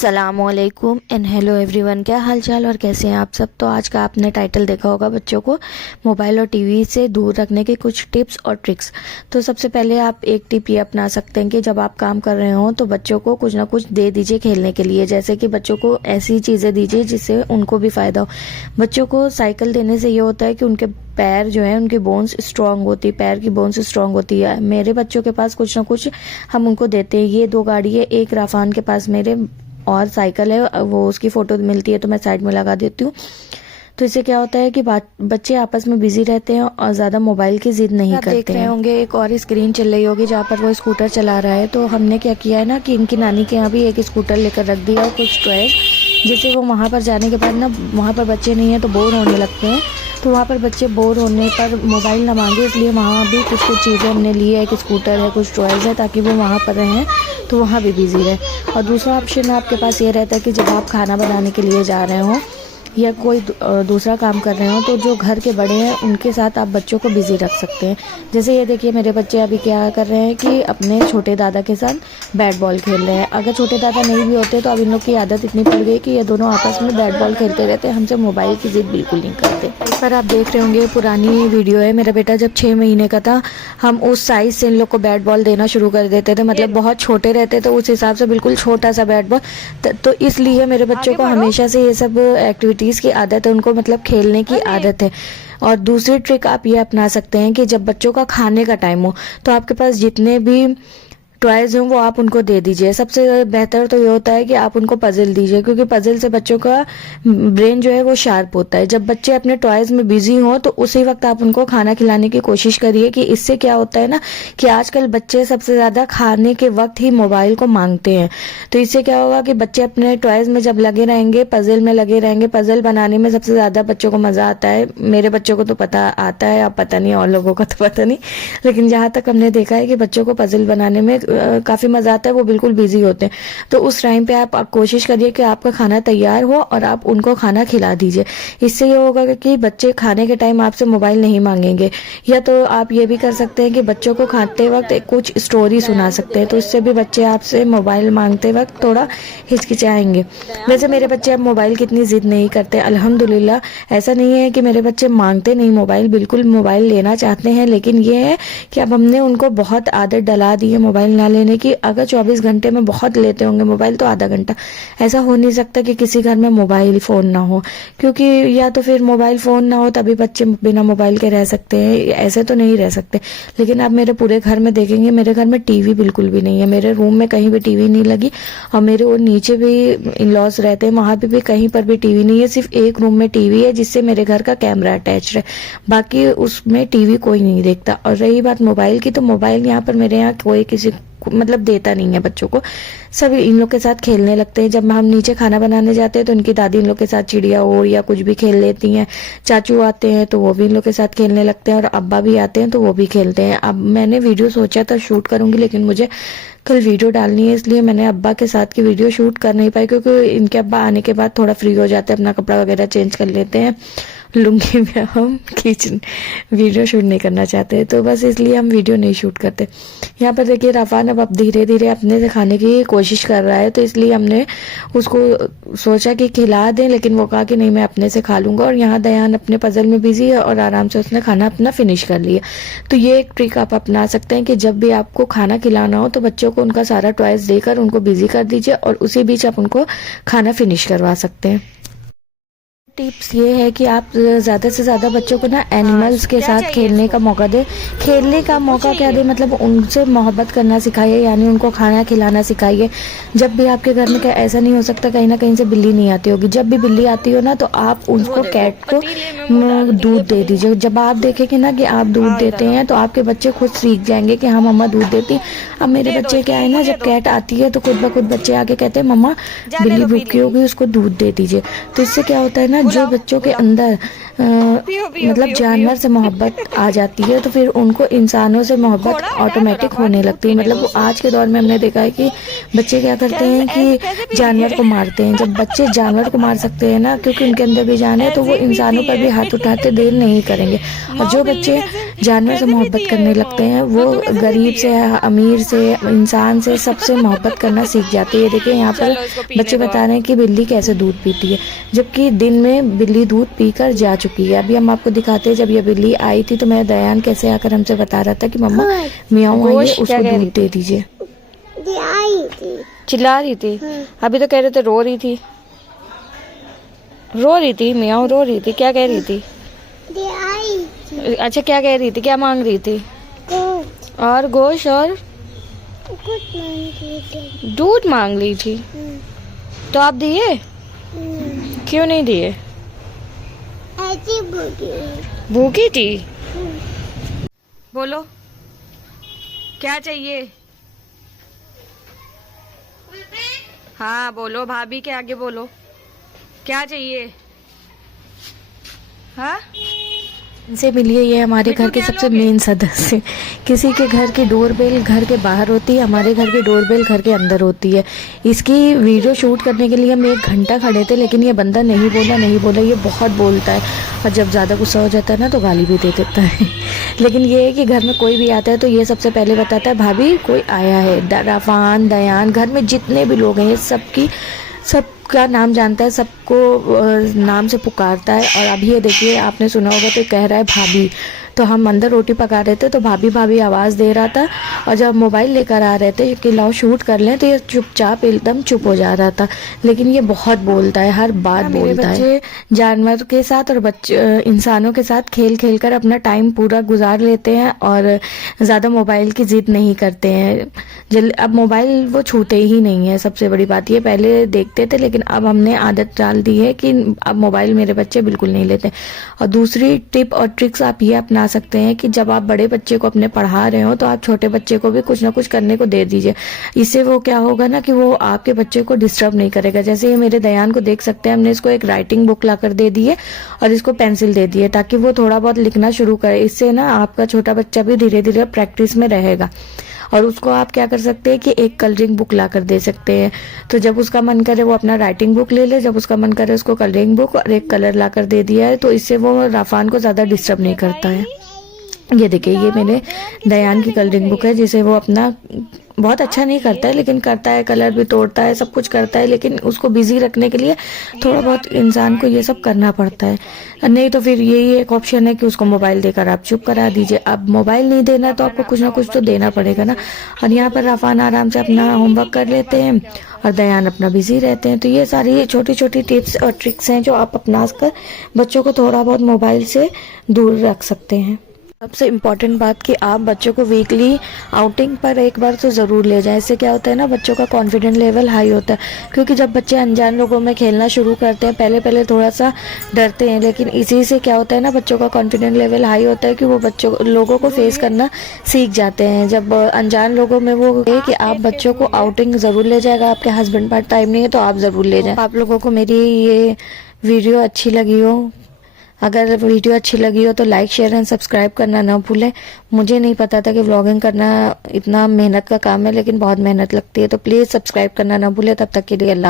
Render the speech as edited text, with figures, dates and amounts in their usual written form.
अस्सलामुअलैकुम and hello everyone, क्या हाल चाल और कैसे हैं आप सब। तो आज का आपने टाइटल देखा होगा, बच्चों को मोबाइल और टीवी से दूर रखने के कुछ टिप्स और ट्रिक्स। तो सबसे पहले आप एक टिप ये अपना सकते हैं कि जब आप काम कर रहे हो तो बच्चों को कुछ ना कुछ दे दीजिए खेलने के लिए। जैसे कि बच्चों को ऐसी चीज़ें दीजिए जिससे उनको भी फ़ायदा हो। बच्चों को साइकिल देने से ये होता है कि उनके पैर जो है, उनकी बोन्स स्ट्रांग होती है, पैर की बोन्स स्ट्रांग होती है। मेरे बच्चों के पास कुछ ना कुछ हम उनको देते हैं। ये 2 गाड़ी है, एक राफान के पास मेरे और साइकिल है, वो उसकी फ़ोटो मिलती है तो मैं साइड में लगा देती हूँ। तो इससे क्या होता है कि बच्चे आपस में बिजी रहते हैं और ज़्यादा मोबाइल की जिद नहीं करते हैं। देख रहे होंगे एक और स्क्रीन चल रही होगी जहाँ पर वो स्कूटर चला रहा है। तो हमने क्या किया है ना कि इनकी नानी के यहाँ भी एक स्कूटर लेकर रख दिया और कुछ टॉयज, जिससे वो वहाँ पर जाने के बाद ना, वहाँ पर बच्चे नहीं हैं तो बोर होने लगते हैं। तो वहाँ पर बच्चे बोर होने पर मोबाइल ना मांगे, इसलिए वहाँ भी कुछ कुछ चीज़ें हमने ली है। एक स्कूटर है, कुछ टॉयज़ है, ताकि वो वहाँ पर रहें तो वहाँ भी बिज़ी रहे। और दूसरा ऑप्शन आपके पास ये रहता है कि जब आप खाना बनाने के लिए जा रहे हो या कोई दूसरा काम कर रहे हो तो जो घर के बड़े हैं उनके साथ आप बच्चों को बिज़ी रख सकते हैं। जैसे ये देखिए, मेरे बच्चे अभी क्या कर रहे हैं कि अपने छोटे दादा के साथ बैट बॉल खेल रहे हैं। अगर छोटे दादा नहीं भी होते तो अब इन लोग की आदत इतनी पड़ गई कि ये दोनों आपस में बैट बॉल खेलते रहते हैं, हमसे मोबाइल की जिद बिल्कुल नहीं करते। इस पर आप देख रहे होंगे, पुरानी वीडियो है। मेरा बेटा जब 6 महीने का था, हम उस साइज़ से इन लोग को बैट बॉल देना शुरू कर देते थे। मतलब बहुत छोटे रहते तो उस हिसाब से बिल्कुल छोटा सा बैट बॉल। तो इसलिए मेरे बच्चों को हमेशा से ये सब एक्टिविटीज़ की आदत है, उनको मतलब खेलने की आदत है। और दूसरी ट्रिक आप ये अपना सकते हैं कि जब बच्चों का खाने का टाइम हो तो आपके पास जितने भी टॉयज़ हों वो आप उनको दे दीजिए। सबसे बेहतर तो ये होता है कि आप उनको पजल दीजिए, क्योंकि पजल से बच्चों का ब्रेन जो है वो शार्प होता है। जब बच्चे अपने टॉयज़ में बिजी हों तो उसी वक्त आप उनको खाना खिलाने की कोशिश करिए। कि इससे क्या होता है ना कि आजकल बच्चे सबसे ज़्यादा खाने के वक्त ही मोबाइल को मांगते हैं। तो इससे क्या होगा कि बच्चे अपने टॉयज़ में जब लगे रहेंगे, पजल में लगे रहेंगे। पजल बनाने में सबसे ज़्यादा बच्चों को मज़ा आता है। मेरे बच्चों को तो पता आता है, अब पता नहीं और लोगों का तो पता नहीं, लेकिन जहाँ तक हमने देखा है कि बच्चों को पजल बनाने में काफ़ी मज़ा आता है, वो बिल्कुल बिजी होते हैं। तो उस टाइम पे आप कोशिश करिए कि आपका खाना तैयार हो और आप उनको खाना खिला दीजिए। इससे ये होगा कि बच्चे खाने के टाइम आपसे मोबाइल नहीं मांगेंगे। या तो आप ये भी कर सकते हैं कि बच्चों को खाते वक्त कुछ स्टोरी सुना सकते हैं, तो इससे भी बच्चे आपसे मोबाइल मांगते वक्त थोड़ा हिचकिचाएंगे। वैसे मेरे बच्चे अब मोबाइल की इतनी ज़िद नहीं करते, अल्हम्दुलिल्लाह। ऐसा नहीं है कि मेरे बच्चे मांगते नहीं मोबाइल, बिल्कुल मोबाइल लेना चाहते हैं, लेकिन ये है कि अब हमने उनको बहुत आदत डला दी है मोबाइल ना लेने कि अगर 24 घंटे में बहुत लेते होंगे मोबाइल तो आधा घंटा। ऐसा हो नहीं सकता कि किसी घर में मोबाइल फ़ोन ना हो, क्योंकि या तो फिर मोबाइल फ़ोन ना हो तभी बच्चे बिना मोबाइल के रह सकते हैं, ऐसे तो नहीं रह सकते। लेकिन आप मेरे पूरे घर में देखेंगे, मेरे घर में टीवी बिल्कुल भी नहीं है। मेरे रूम में कहीं भी टीवी नहीं लगी, और मेरे वो नीचे भी इन लॉज रहते हैं, वहाँ पर भी कहीं पर भी टीवी नहीं है। सिर्फ एक रूम में टीवी है जिससे मेरे घर का कैमरा अटैच है, बाकी उसमें टीवी कोई नहीं देखता। और रही बात मोबाइल की, तो मोबाइल यहाँ पर मेरे यहाँ कोई किसी मतलब देता नहीं है बच्चों को। सभी इन लोग के साथ खेलने लगते हैं। जब हम नीचे खाना बनाने जाते हैं तो इनकी दादी इन लोग के साथ चिड़िया उड़ या कुछ भी खेल लेती हैं। चाचू आते हैं तो वो भी इन लोग के साथ खेलने लगते हैं, और अब्बा भी आते हैं तो वो भी खेलते हैं। अब मैंने वीडियो सोचा था शूट करूंगी, लेकिन मुझे कल वीडियो डालनी है, इसलिए मैंने अब्बा के साथ की वीडियो शूट कर नहीं पाई, क्योंकि इनके अब्बा आने के बाद थोड़ा फ्री हो जाते हैं, अपना कपड़ा वगैरह चेंज कर लेते हैं। लुंगी में हम वीडियो शूट नहीं करना चाहते, तो बस इसलिए हम वीडियो नहीं शूट करते। यहाँ पर देखिए, रफ़ान अब धीरे धीरे अपने से खाने की कोशिश कर रहा है, तो इसलिए हमने उसको सोचा कि खिला दें, लेकिन वो कहा कि नहीं, मैं अपने से खा लूँगा। और यहाँ दयान अपने पजल में बिजी है और आराम से उसने खाना अपना फिनिश कर लिया। तो ये एक ट्रिक आप अपना सकते हैं कि जब भी आपको खाना खिलाना हो तो बच्चों को उनका सारा टॉयज देकर उनको बिजी कर दीजिए, और उसी बीच आप उनको खाना फिनिश करवा सकते हैं। टिप्स ये है कि आप ज़्यादा से ज़्यादा बच्चों को ना एनिमल्स के साथ खेलने का मौका दें। खेलने का मौका क्या दें, मतलब उनसे मोहब्बत करना सिखाइए, यानी उनको खाना खिलाना सिखाइए। जब भी आपके घर में क्या ऐसा नहीं हो सकता कहीं ना कहीं से बिल्ली नहीं आती होगी, जब भी बिल्ली आती हो ना तो आप उसको कैट को दूध दे दीजिए। जब आप देखेंगे ना कि आप दूध देते हैं तो आपके बच्चे खुद सीख जाएंगे कि हाँ मम्मा दूध देती। अब मेरे बच्चे क्या है ना, जब कैट आती है तो खुद ब खुद बच्चे आके कहते हैं मम्मा बिल्ली भूखी होगी, उसको दूध दे दीजिए। तो इससे क्या होता है ना, जो बच्चों के अंदर मतलब जानवर से मोहब्बत आ जाती है तो फिर उनको इंसानों से मोहब्बत ऑटोमेटिक होने लगती है। मतलब आज के दौर में हमने देखा है कि बच्चे क्या करते हैं कि जानवर को मारते हैं। जब बच्चे जानवर को मार सकते हैं ना, क्योंकि उनके अंदर भी जान है, तो वो इंसानों पर भी हाथ उठाते देर नहीं करेंगे। और जो बच्चे जानवर से मोहब्बत करने लगते हैं। वो गरीब से अमीर से इंसान से सबसे मोहब्बत करना सीख जाते हैं। देखिए यहाँ पर बच्चे बता रहे हैं कि बिल्ली कैसे दूध पीती है, जबकि दिन में बिल्ली दूध पीकर जा चुकी है। अभी हम आपको दिखाते हैं जब ये बिल्ली आई थी तो मेरा दयान कैसे आकर हमसे बता रहा था कि मम्मा मियाऊ आई है, उसको दूध दे दीजिए। चिल्ला रही थी। अभी तो कह रहे थे रो रही थी, मियाऊ रो रही थी। क्या कह रही थी? अच्छा क्या कह रही थी, क्या मांग रही थी? और गोश्त और दूध मांग ली थी। तो आप दिए? क्यों नहीं दिए? भूखी थी। बोलो क्या चाहिए? हाँ बोलो, भाभी के आगे बोलो, क्या चाहिए? हाँ इनसे मिलिए, ये हमारे घर के सबसे मेन सदस्य। किसी के घर की डोरबेल घर के बाहर होती है, हमारे घर की डोरबेल घर के अंदर होती है। इसकी वीडियो शूट करने के लिए हम 1 घंटा खड़े थे, लेकिन ये बंदा नहीं बोला। ये बहुत बोलता है और जब ज़्यादा गुस्सा हो जाता है ना तो गाली भी दे देता है। लेकिन ये है कि घर में कोई भी आता है तो ये सबसे पहले बताता है भाभी कोई आया है। रफान, दयान, घर में जितने भी लोग हैं ये सबका नाम जानता है, सबको नाम से पुकारता है। और अभी ये देखिए आपने सुना होगा तो कह रहा है भाभी। तो हम अंदर रोटी पका रहे थे तो भाभी आवाज़ दे रहा था, और जब मोबाइल लेकर आ रहे थे कि लाओ शूट कर लें तो ये चुपचाप एकदम चुप हो जा रहा था। लेकिन ये बहुत बोलता है, हर बात बोलता है। बच्चे जानवर के साथ और बच्चे इंसानों के साथ खेल खेल कर अपना टाइम पूरा गुजार लेते हैं और ज़्यादा मोबाइल की जिद नहीं करते हैं। अब मोबाइल वो छूते ही नहीं है। सबसे बड़ी बात ये, पहले देखते थे लेकिन अब हमने आदत डाल दी है कि अब मोबाइल मेरे बच्चे बिल्कुल नहीं लेते। और दूसरी टिप और ट्रिक्स आप ये अपना सकते हैं कि जब आप बड़े बच्चे को अपने पढ़ा रहे हो तो आप छोटे बच्चे को भी कुछ ना कुछ करने को दे दीजिए। इससे वो क्या होगा ना कि वो आपके बच्चे को डिस्टर्ब नहीं करेगा। जैसे ये मेरे दयान को देख सकते हैं, हमने इसको एक राइटिंग बुक लाकर दे दी है और इसको पेंसिल दे दी है ताकि वो थोड़ा बहुत लिखना शुरू करे। इससे ना आपका छोटा बच्चा भी धीरे धीरे प्रैक्टिस में रहेगा। और उसको आप क्या कर सकते हैं कि एक कलरिंग बुक ला कर दे सकते हैं। तो जब उसका मन करे वो अपना राइटिंग बुक ले ले, जब उसका मन करे उसको कलरिंग बुक और एक कलर ला कर दे दिया है, तो इससे वो राफान को ज़्यादा डिस्टर्ब नहीं करता है। ये देखिए ये मेरे दयान की कलरिंग बुक है, जिसे वो अपना बहुत अच्छा नहीं करता है लेकिन करता है, कलर भी तोड़ता है, सब कुछ करता है। लेकिन उसको बिजी रखने के लिए थोड़ा बहुत इंसान को ये सब करना पड़ता है। नहीं तो फिर यही एक ऑप्शन है कि उसको मोबाइल देकर आप चुप करा दीजिए। अब मोबाइल नहीं देना तो आपको कुछ ना कुछ तो देना पड़ेगा ना। और यहाँ पर राफान आराम से अपना होमवर्क कर लेते हैं और दयान अपना बिजी रहते हैं। तो ये सारी छोटी छोटी टिप्स और ट्रिक्स हैं जो आप अपना कर बच्चों को थोड़ा बहुत मोबाइल से दूर रख सकते हैं। सबसे इम्पॉर्टेंट बात कि आप बच्चों को वीकली आउटिंग पर एक बार तो ज़रूर ले जाएं। इससे क्या होता है ना, बच्चों का कॉन्फिडेंस लेवल हाई होता है। क्योंकि जब बच्चे अनजान लोगों में खेलना शुरू करते हैं पहले थोड़ा सा डरते हैं, लेकिन इसी से क्या होता है ना, बच्चों का कॉन्फिडेंस लेवल हाई होता है कि वो लोगों को फेस करना सीख जाते हैं। जब अनजान लोगों में वो है कि आप बच्चों को आउटिंग ज़रूर ले जाएगा, आपके हस्बैंड पास टाइम नहीं है तो आप ज़रूर ले जाएं। आप लोगों को मेरी ये वीडियो अच्छी लगी हो, अगर वीडियो अच्छी लगी हो तो लाइक, शेयर एंड सब्सक्राइब करना ना भूलें। मुझे नहीं पता था कि व्लॉगिंग करना इतना मेहनत का काम है, लेकिन बहुत मेहनत लगती है। तो प्लीज़ सब्सक्राइब करना ना भूलें। तब तक के लिए अल्लाह।